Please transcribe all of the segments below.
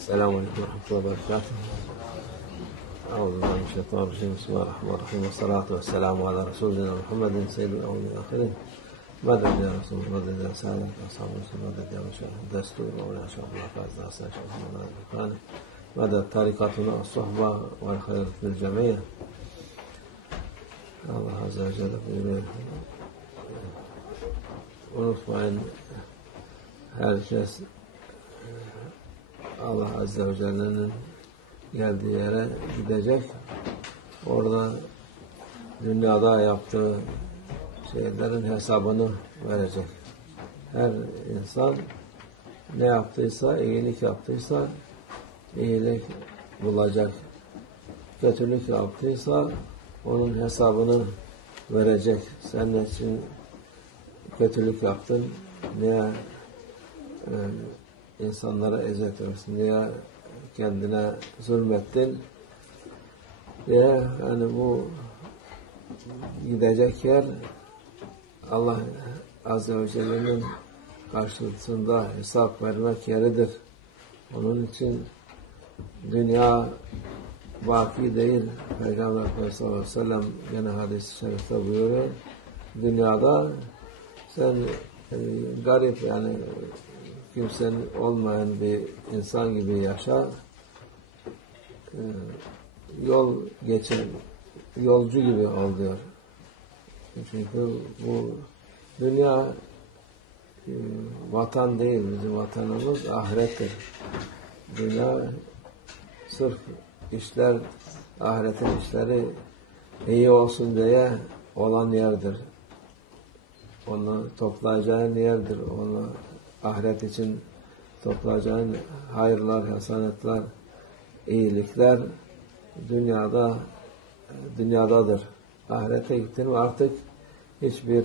السلام عليكم ورحمة الله وبركاته. أعوذ بالله من الشيطان الرجيم. بسم الله الرحمن الرحيم، والصلاة والسلام على رسولنا محمد سيد الأولين والآخرين. مدد يا رسول الله، مدد يا سادة أصحاب رسول، مدد يا مشايخ الدستور ويا شيخ الحفاظ أساس محمد، مدد طريقتنا الصحبة والخير في الجميع. Allah Azze ve Celle buyuruyor. Unutmayın, herkes Allah Azze ve Celle'nin geldiği yere gidecek. Orada dünyada yaptığı şeylerin hesabını verecek. Her insan ne yaptıysa, iyilik yaptıysa iyilik bulacak. Kötülük yaptıysa onun hesabını verecek. Sen ne için kötülük yaptın? Niye insanlara eziyet versin? Niye kendine zulmettin? Diye yani bu gidecek yer Allah Azze ve Celle'nin karşısında hesap vermek yeridir. Onun için dünya baki değil. Peygamber sallallahu aleyhi ve sellem yine hadis-i şerifte buyuruyor. Dünyada sen garip, yani kimsenin olmayan bir insan gibi yaşa. Yol geçin, yolcu gibi ol diyor. Çünkü bu dünya vatan değil, bizim vatanımız ahirettir. Dünya sırf işler, ahiretin işleri iyi olsun diye olan yerdir. Onu toplayacağın yerdir. Onu ahiret için toplayacağın hayırlar, hasanetler, iyilikler dünyadadır. Ahirete gittin mi artık hiçbir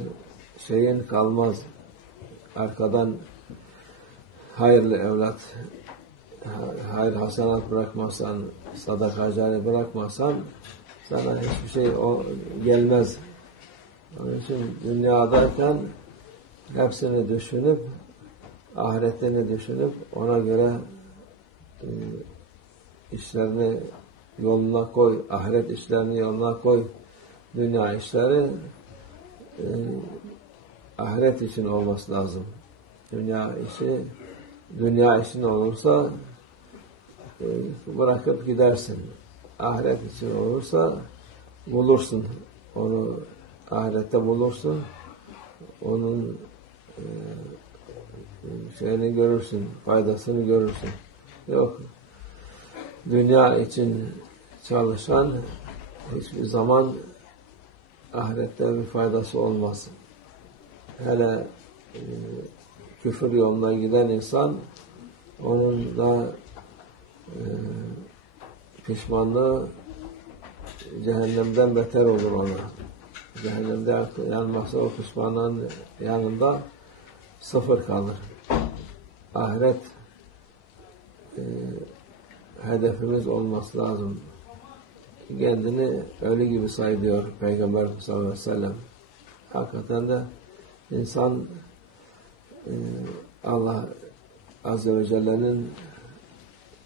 şeyin kalmaz. Arkadan hayırlı evlat, hayır hasanat bırakmazsan, sadaka cari bırakmazsan sana hiçbir şey gelmez. Onun için dünyadayken hepsini düşünüp, ahiretini düşünüp ona göre işlerini yoluna koy, ahiret işlerini yoluna koy. Dünya işleri ahiret için olması lazım. Dünya işin olursa bırakıp gidersin. Ahiret için olursa bulursun. Onu ahirette bulursun. Onun şeyini görürsün, faydasını görürsün. Yok. Dünya için çalışan hiçbir zaman ahirette bir faydası olmaz. Hele küfür yoluna giden insan, onun da pişmanlığı cehennemden beter olur ona. Cehennemde yanmazsa o pişmanlığın yanında sıfır kalır. Ahiret hedefimiz olması lazım. Kendini ölü gibi say diyor Peygamber sallallahu aleyhi ve sellem. Hakikaten de insan Allah Azze ve Celle'nin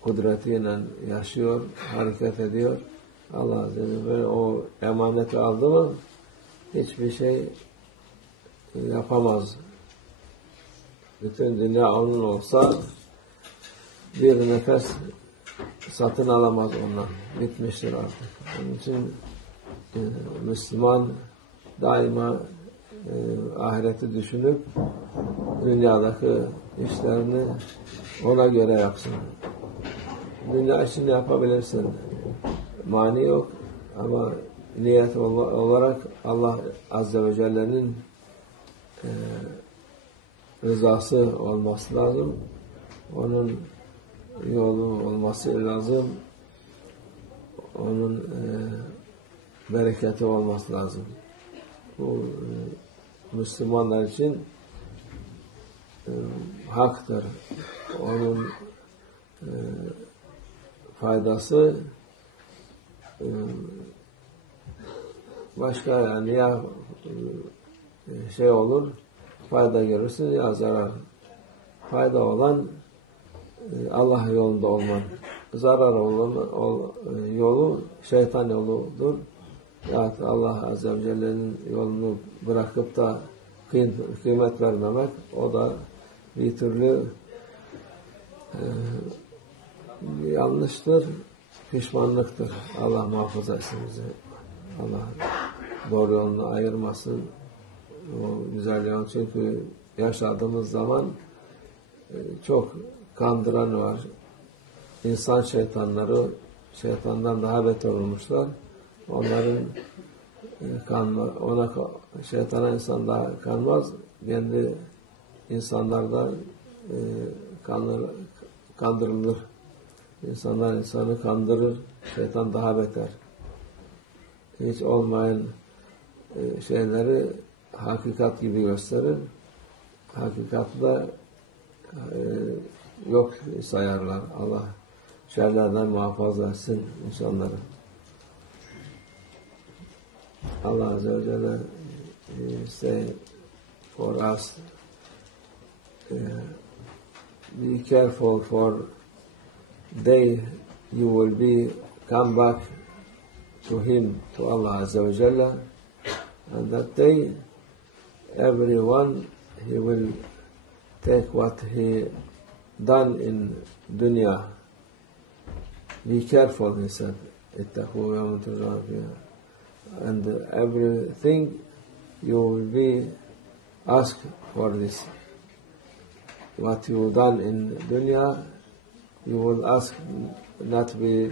kudretiyle yaşıyor, hareket ediyor. Allah Azze ve Celle o emaneti aldı mı hiçbir şey yapamaz. Bütün dünya onun olsa bir nefes satın alamaz ondan. Bitmiştir artık. Onun için Müslüman daima ahireti düşünüp dünyadaki işlerini ona göre yapsın. Dünya işini yapabilirsin. Mani yok. Ama niyet olarak Allah Azze ve Celle'nin rızası olması lazım. Onun yolu olması lazım. Onun bereketi olması lazım. Bu Müslümanlar için haktır. Onun faydası başka, yani ya şey olur, fayda görürsün ya zarar. Fayda olan Allah yolunda olman. Zarar yolu şeytan yoludur. Yani Allah Azze ve Celle'nin yolunu bırakıp da kıymet vermemek, o da bir türlü yanlıştır, pişmanlıktır. Allah muhafaza etsin bizi. Allah doğru yolunu ayırmasın. O güzel yol. Çünkü yaşadığımız zaman çok kandıran var. İnsan şeytanları şeytandan daha beter olmuşlar. Onların şeytana insan daha kanmaz. Kendi insanlardan kandırılır. İnsanlar insanı kandırır. Şeytan daha beter. Hiç olmayan şeyleri hakikat gibi gösterir. Hakikatte yok sayarlar. Allah şerlerden muhafaza etsin insanları. Allah Azze ve Celle say for us, be careful for day you will be come back to Him, to Allah Azza ve Celle, and that day everyone he will take what he done in dunya. Be careful, he said. اتقوا يوما ترجعون فيها. And everything you will be asked for this. What you done in dunya, you will ask, not be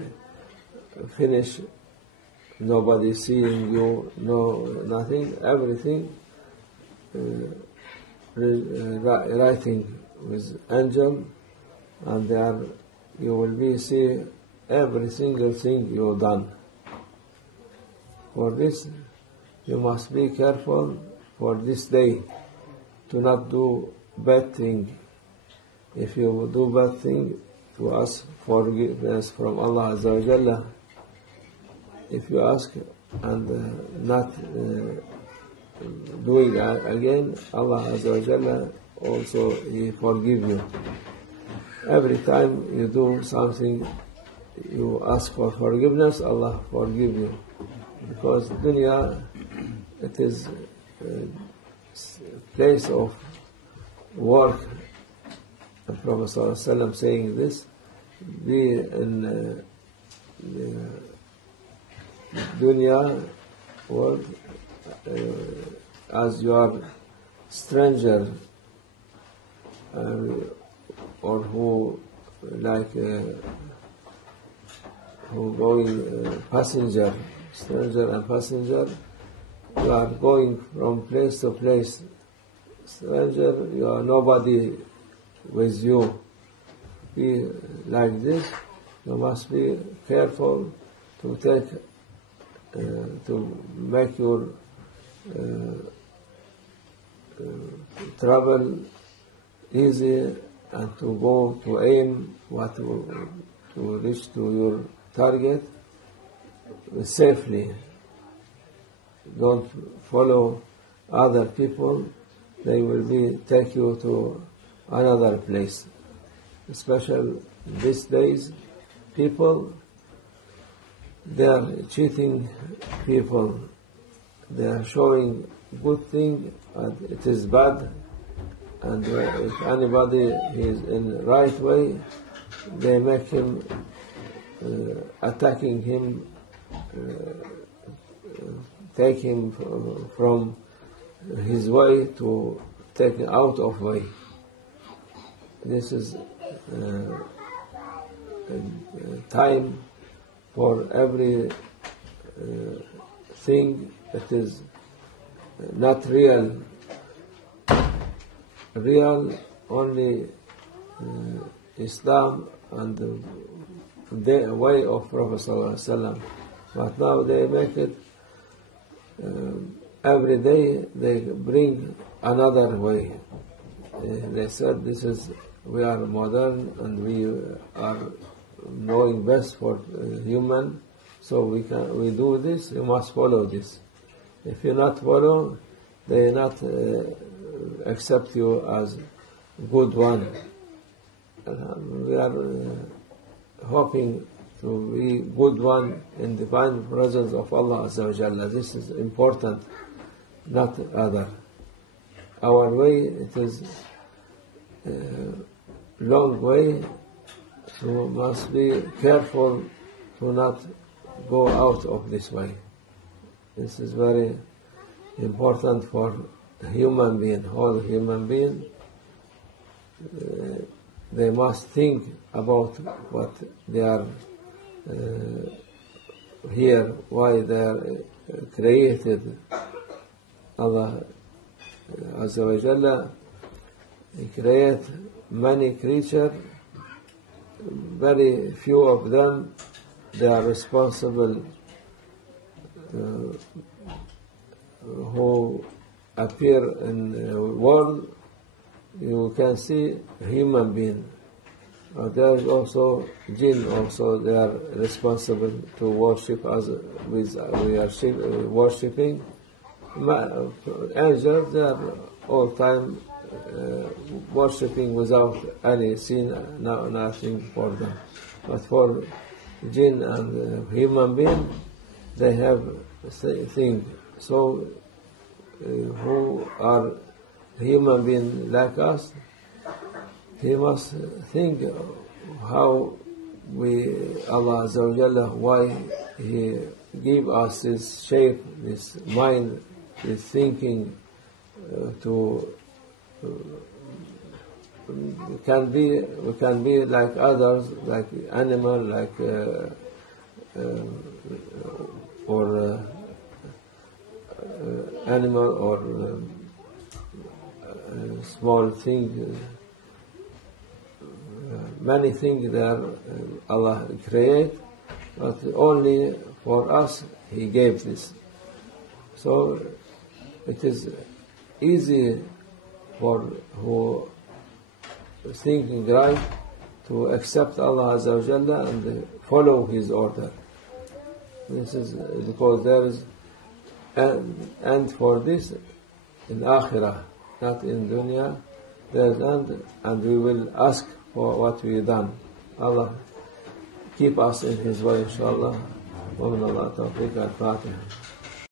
finished. Nobody seeing you, no nothing. Everything writing with angel, and there you will be see every single thing you done. For this, you must be careful for this day to not do bad thing. If you do bad thing, to ask forgiveness from Allah Azza wa Jalla. If you ask and not doing again, Allah Azza wa Jalla also He forgive you. Every time you do something, you ask for forgiveness, Allah forgive you. Because dunya, it is a place of work. The Prophet ﷺ saying this, be in dunya world as you are stranger or who like who going passenger, stranger and passenger. You are going from place to place. Stranger, you are nobody with you. Be like this. You must be careful to take to make your travel easy and to go to aim to reach to your target safely. Don't follow other people. They will take you to another place. Especially these days, people, they are cheating people. They are showing good thing and it is bad. And if anybody is in the right way, they make him attacking him, take him from his way to take him out of way. This is time for every thing that is not real. Real only Islam and the way of Prophet ﷺ. But now they make it every day. They bring another way. They said we are modern and we are knowing best for human, so we do this. You must follow this. If you not follow, they not accept you as good one. we are hoping to be good one in divine presence of Allah Azza wa Jalla. This is important, not other. Our way, it is a long way, so must be careful to not go out of this way. This is very important for human being, whole human being. They must think about what they are here, why they are created. Allah Azza wa Jalla, He created many creatures, very few of them they are responsible who appear in the world. You can see human being. There is also jinn. Also, they are responsible to worship as we are worshiping. Angels, they are all time worshiping without any sin, nothing for them. But for jinn and human being, they have thing. So, who are human being like us, he must think how Allah Azza wa Jalla, why He give us this shape, this mind, this thinking to we can be like others, like animal, like animal or small thing. Many things that Allah create, but only for us He gave this. So it is easy for who thinking right to accept Allah Azza wa Jalla and follow His order. This is because there is an end for this in Akhirah, not in Dunya. There is end, and we will ask for what we done. Allah keep us in His way, inshallah. Wa min Allah tawfiq al-Fatiha.